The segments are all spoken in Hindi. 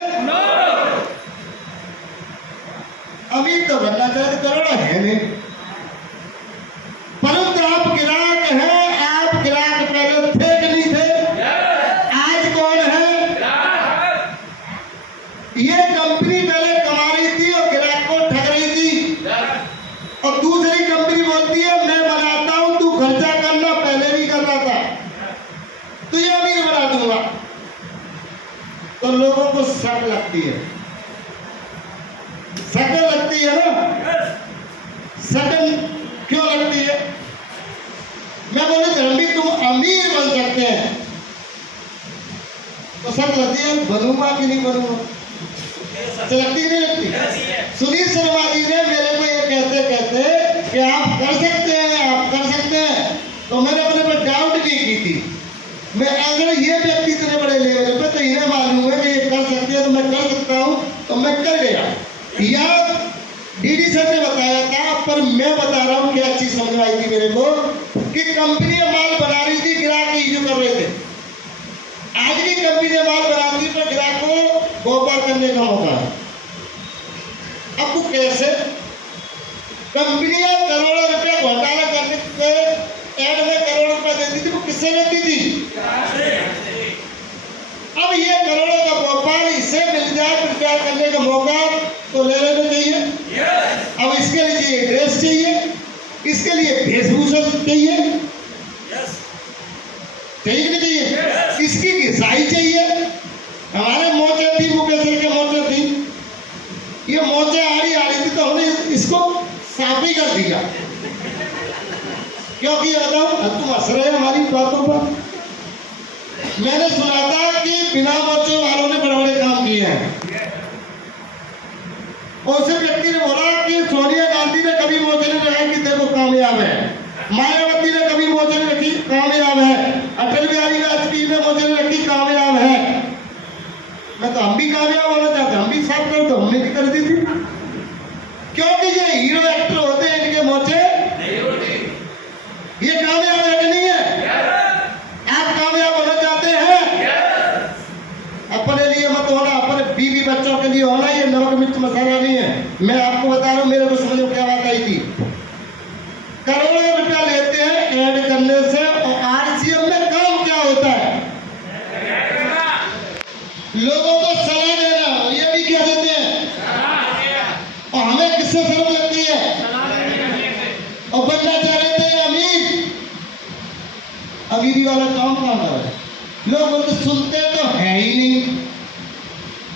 अमीर तो बनना चाहे तो करोड़ा है नहीं, परंतु आप गिराक हैं। आप गिराक पहले थे कि नहीं थे? आज कौन है? ये कंपनी पहले कमा रही थी और गिराक को ठग रही थी, और दूसरी कंपनी बोलती है मैं बनाता हूं, तू खर्चा करना, पहले भी कर रहा था, तुझे अमीर बना दूंगा। तो लोगों को शक लगती है, शकल लगती है ना। शकल क्यों लगती है? मैं बोलूं जब भी तुम अमीर बन सकते हैं तो शक लगती है बनूंगा कि नहीं बनूंगा, लगती नहीं लगती? सुनील शर्मा जी ने मेरे को ये कहते कहते कि आप कर सकते हैं, आप कर सकते हैं, तो मैंने अपने पर डाउट नहीं की थी। मैं अगर ये व्यक्ति इतने बड़े लेवल पे, तो इन्हें मालूम है कि ये कर सकते हैं तो मैं कर सकता हूं, तो मैं कर गया। या डीडी सर ने बताया था, पर मैं बता रहा हूं क्या चीज समझ आई थी मेरे को, कि कंपनियां माल बना रही थी, ग्राहक इश्यू कर रहे थे। आज की कंपनियां माल बनाती तो ग्राहक को व्यापार करने का मौका है। अब वो कैसे? कंपनियां करोड़ों रुपए घोटाला करने के एड में करोड़ों रुपए देती थी, वो किससे देती थी? अब ये करोड़ों का व्यापार इसे मिल जाए प्रचार करने का मौका, तो ले लेना चाहिए। अब इसके लिए चाहिए ड्रेस चाहिए, इसके लिए वेशभूषा चाहिए, चाहिए कि नहीं चाहिए? इसकी घिसाई चाहिए। हमारे मोचे थी, मुकेश के मोचे थी, ये मोचे आ रही थी, तो हमने इसको साफ ही कर दिया। क्योंकि ये बताओ तुम हंस रहे हमारी बातों पर। मैंने सुना था कि बिना मोचे वालों ने बड़े बड़े काम किए हैं, और उस व्यक्ति ने बोला कि सोनिया गांधी ने कभी मोचे नहीं लगाई कि देखो कामयाब है, मायावती ने कभी मोचे नहीं रखी, कामयाब है, अटल बिहारी वाजपेयी ने मोचे नहीं रखी, कामयाब है। मैं तो हम भी कामयाब होना चाहते, हम भी साफ कर दो, हमने भी कर दी थी। क्योंकि ये हीरो एक्टर होते हैं, इनके मोचे ये कामयाब है कि नहीं है? आप कामयाब होना चाहते हैं? अपने लिए मत होना, अपने बीवी बच्चों के लिए होना। ये नमक मिर्च मसाला नहीं है। मैं आपको बता रहा हूं, मेरे को समझ में क्या बात आई थी। करोड़ों रुपया लेते हैं ऐड करने से, और आरसीएम में काम क्या होता है? लोगों को सलाह देना, ये भी क्या देते हैं? और हमें किससे शर्म लगती है? और बनना चाह रहे थे अमीर, अमीरी वाला काम कहाँ कर रहे हैं? लोग बोलते सुनते तो है ही नहीं।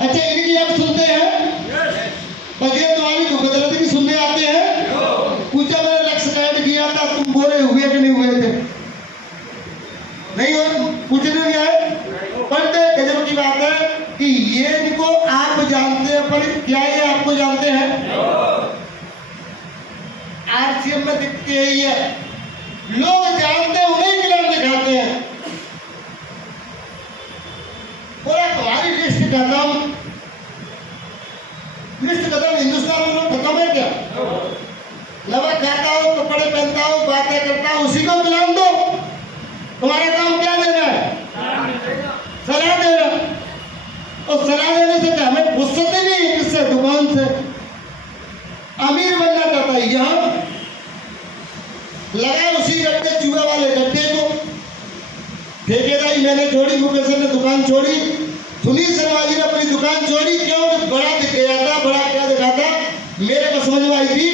अच्छा इनकी आप सुनते हैं? पर ये तुम्हारी दुखदर्द की सुनने आते हैं? पूछा मैंने लक्ष्य ऐड किया था, तुम बोले हुए कि नहीं हुए थे? नहीं हो, पूछने नहीं आए। पर गजब की बात है कि ये इनको आप जानते हैं, पर क्या ये आपको जानते हैं? आरसीएम में दिखती है ये लोग जानते हैं, उन्हीं खिलाफ दिखाते हैं। पूरा तुम्हारी लिस्ट खत्म, लिस्ट खत्म। हिंदुस्तान में लोग खत्म है क्या? नमक खाता हो, कपड़े पहनता हो, बातें करता हो, उसी को मिलान दो। तुम्हारा काम क्या देना है? सलाह देना। और सलाह देने से क्या हमें फुर्सत ही नहीं? किससे? दुकान से। अमीर बनना चाहता है, यहां लगा उसी गड्ढे, चूहे वाले गड्ढे को। ठेकेदारी मैंने छोड़ी, मुकेश ने दुकान छोड़ी, सुनील शर्मा जी ने अपनी दुकान छोड़ी। क्यों? बड़ा दिख गया था, बड़ा क्या दिखा था। मेरे को समझ में आई थी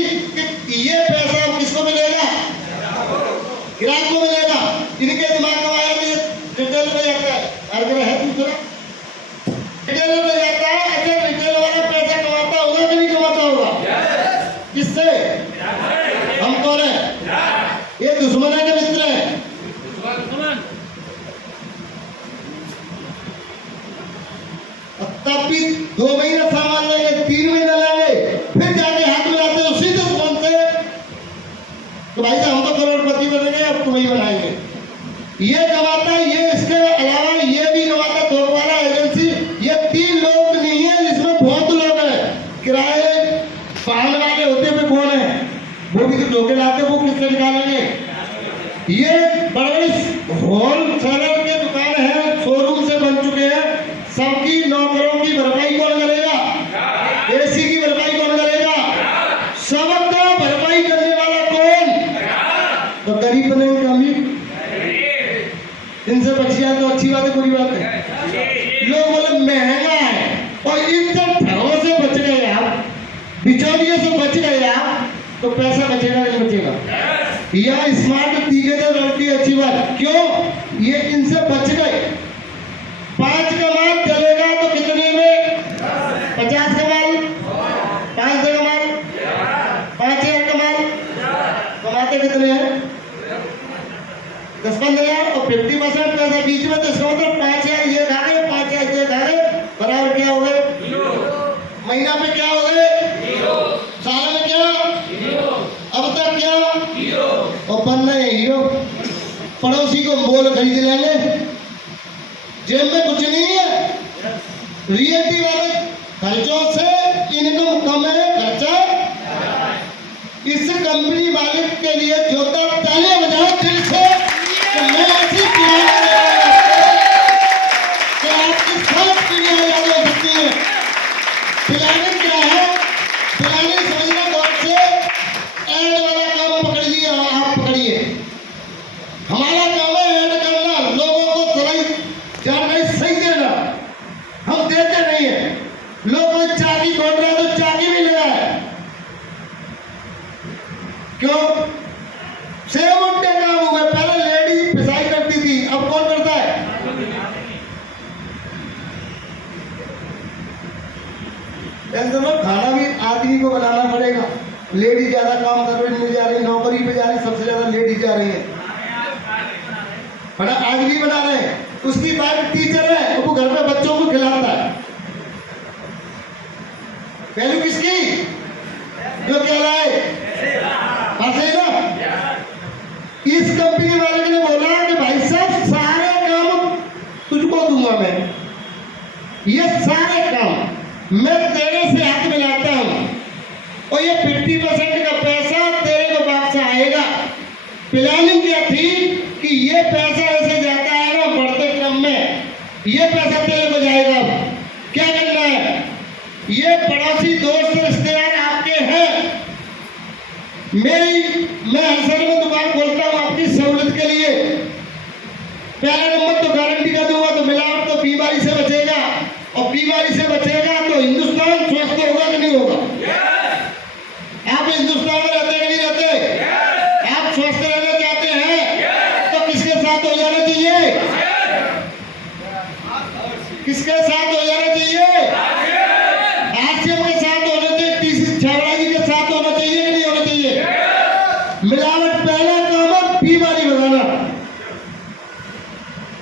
कि ये पैसा किसको मिलेगा? ग्राहक को मिलेगा। इनके दिमाग में आया कि रिटेल में जाता है, हर जगह है दूसरा रिटेल में जाता है। अच्छा रिटेल वाला पैसा कमाता होगा कि नहीं कमाता होगा? किससे? हम कौन है? ये दुश्मन है कि मित्र है? तब भी 2 महीना सामान लेंगे, 3 महीना लेंगे, फिर जाके हाथ मिलाते उसी दुश्मन से तो भाई साहब हम तो करोड़पति बनेंगे, अब तुम्हें बनाएंगे। ये कमाता है, ये इसके अलावा ये भी कमाता, थोकवाला एजेंसी। ये 3 लोग नहीं है, इसमें बहुत लोग हैं। किराए वाहन वाले होते हुए कौन है? वो भी तो धोखे लाते, वो किससे निकालेंगे? ये बड़े होलसेलर के दुकान है, शोरूम से बन चुके हैं, सबकी नौकरों की भरपाई को बिचौलियों से बच गए आप तो पैसा बचेगा नहीं बचेगा। या स्मार्ट तीखे थे रोटी अच्छी बात, क्यों? ये इनसे बच गए। 5 का माल चलेगा तो कितने में? 50 का माल, 500 का माल, 5000 का माल, कमाते कितने हैं? 10-15,000 और 50% पैसा बीच में, तो इसका मतलब 5,000 ये खा गए, 5,000 ये खा गए, बराबर क्या हो गए? महीना पे क्या हो गए? साल में क्या? अब तक क्या? और बन रहे हैं हीरो। पड़ोसी को मोल खरीद लेंगे, जेब में कुछ नहीं है। रियलिटी वाले खर्चों से इनकम कम है, खर्चा। इस कंपनी मालिक के लिए जोरदार तालियां बजाओ दिल से। तो मैं ऐसी प्लानिंग कि आपकी सब पीढ़ियां याद हो सकती है। प्लानिंग क्या है? प्लानिंग समझना गौर से। एड वाला काम पकड़ लिया आप, पकड़िए। हमारा काम है एड करना, लोगों को सही जानकारी सही देना। हम देते नहीं है। लोग कोई चाकी खोल रहा है तो चाकी भी लगा है, क्यों? सेम उल्टे काम हुए। पहले लेडी पिसाई करती थी, अब कौन करता है? खाना भी आदमी को बनाना पड़ेगा। लेडी ज्यादा काम कर रही, नहीं जा रही, नौकरी पे जा रही, सबसे ज्यादा लेडी जा रही है। आदमी बना रहे हैं, उसकी वाइफ टीचर है, वो घर पे बच्चों को खिलाता है। वैल्यू किसकी? जो कह रहा है है ना। इस कंपनी वाले ने बोला कि भाई साहब सारे काम तुझको दूंगा मैं, ये सारे काम मैं तेरे से हाथ मिलाता हूं, और ये 50% का पैसा तेरे को वापस आएगा। प्लानिंग क्या थी कि ये पैसा ऐसे जाता है ना बढ़ते क्रम में, ये पैसा तेरे को जाएगा। क्या करना है? ये पड़ोसी दोस्त रिश्तेदार आपके हैं। मैं हर शहर में दुकान खोलता हूँ आपकी सहूलियत के लिए। पहला नंबर तो गारंटी का दूंगा, तो मिलावट तो बीमारी से बचेगा, और बीमारी से बचेगा तो हिंदुस्तान स्वस्थ होगा कि नहीं होगा? आप हिंदुस्तान में रहते कि नहीं रहते? आप स्वस्थ रहना चाहते हैं तो किसके साथ हो जाना चाहिए? किसके साथ हो जाना चाहिए? आसिम के साथ होना चाहिए, टीसी छावड़ा जी के साथ होना चाहिए कि नहीं होना चाहिए? मिलावट पहला काम है, बीमारी भगाना।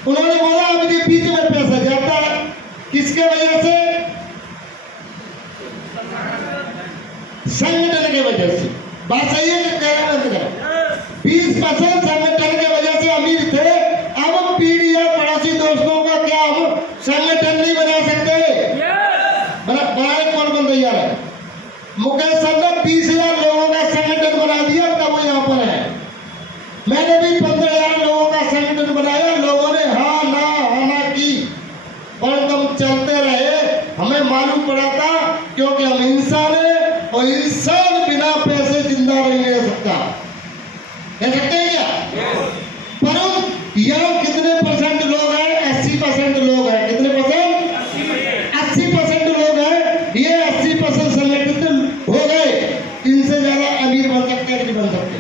उन्होंने बोला अब ये बीच में पैसा जाता है, किसके वजह से? संगठन के वजह से। बात सही है कि कहना मत करो। 20% संगठन के वजह से अमीर थे। अब पीढ़ी या पड़ोसी दोस्तों का क्या हम संगठन नहीं बना सकते? बनाने कौन बन तैयार है? मुकेश सर ने 20,000 लोगों का संगठन बना दिया, तब वो यहाँ पर है। मैंने भी 15,000 लोगों का संगठन बनाया, लोगों ने हाँ ना की, और हम चलते रहे। हमें मालूम पड़ा था क्योंकि हम इंसान है, और इंसान बिना पैसे जिंदा नहीं रह सकता। रह सकते हैं क्या? पर यहाँ कितने परसेंट लोग हैं? 80% लोग हैं। कितने परसेंट? 80% लोग हैं। ये 80% संगठित हो गए। इनसे ज्यादा अमीर बन सकते हैं कि नहीं बन सकते?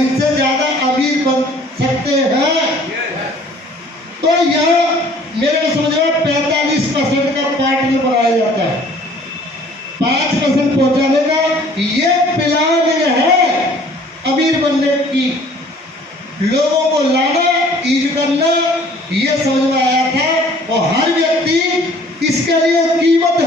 इनसे ज्यादा अमीर बन सकते हैं। तो यहाँ मेरे को समझ में 45% का पार्टनर बनाया जाता है, 5% पहुंचाने का। ये प्लानिंग है अमीर बनने की। लोगों को लाना, ईज करना, ये समझ में आया था, और हर व्यक्ति इसके लिए कीमत